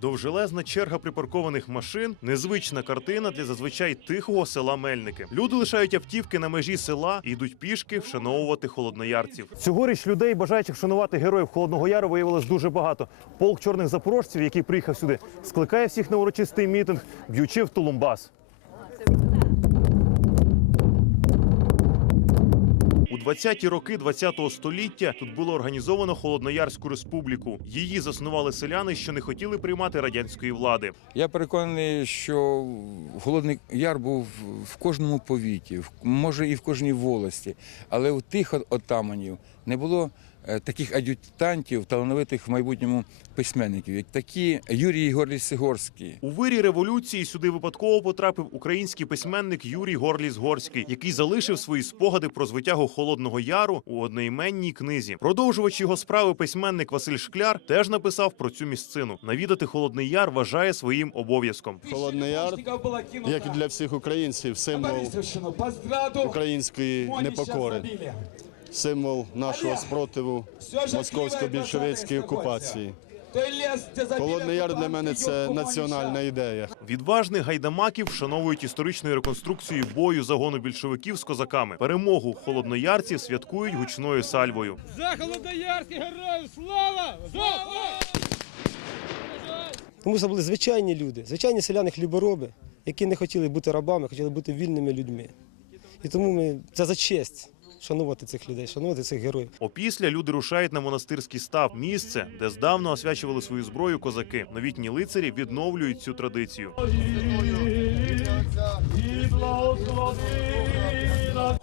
Довжелезна черга припаркованих машин незвична картина для зазвичай тихого села Мельники. Люди лишають автівки на межі села і йдуть пішки вшановувати холодноярців. Цьогоріч людей, бажаючих вшанувати героїв Холодного Яру, виявилось дуже багато. Полк чорних запорожців, який приїхав сюди, скликає всіх на урочистий мітинг, б'ючи в тулумбас. 20-ті роки 20-го століття тут було організовано Холодноярську республіку. Її заснували селяни, що не хотіли приймати радянської влади. Я переконаний, що Холодний Яр був в кожному повіті, може і в кожній волості, але у тих отаманів не було таких ад'ютантів, талановитих в майбутньому письменників, як такі Юрій Ігорліс Сигорський. У вирі революції сюди випадково потрапив український письменник Юрій Горліс Горський, який залишив свої спогади про звитягу Холодного Яру у одноіменній книзі. Продовжувач його справи письменник Василь Шкляр теж написав про цю місцину. Навідати Холодний Яр вважає своїм обов'язком. Холодний Яр, як і для всіх українців, символ української непокори, символ нашого спротиву московсько-більшовицькій окупації. Холодний Яр для мене це національна ідея. Відважних гайдамаків вшановують історичною реконструкцією бою загону більшовиків з козаками. Перемогу холодноярців святкують гучною сальвою. За холодноярських героїв! Слава! Слава! Тому це були звичайні люди, звичайні селяни хлібороби, які не хотіли бути рабами, хотіли бути вільними людьми. І тому ми це за честь шанувати цих людей, шанувати цих героїв. Опісля люди рушають на монастирський став, місце, де здавна освячували свою зброю козаки. Новітні лицарі відновлюють цю традицію.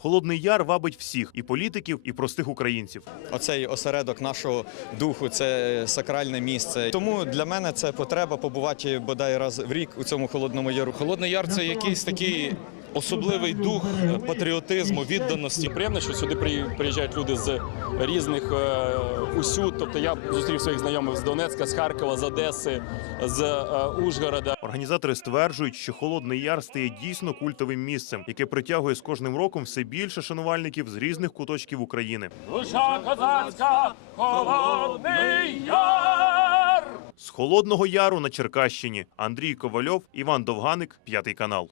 Холодний яр вабить всіх і політиків, і простих українців. Оцей осередок нашого духу це сакральне місце. Тому для мене це потреба побувати бодай раз в рік у цьому холодному яру. Холодний Яр це якийсь такий особливий дух патріотизму, відданості. Приємно, що сюди при- приїжджають люди з різних е, усюд. Тобто я зустрів своїх знайомих з Донецька, з Харкова, з Одеси, з е, Ужгорода. Організатори стверджують, що Холодний Яр стає дійсно культовим місцем, яке притягує з кожним роком все більше шанувальників з різних куточків України. Душа козацька, холодний яр! З Холодного Яру на Черкащині Андрій Ковальов, Іван Довганик, п'ятий канал.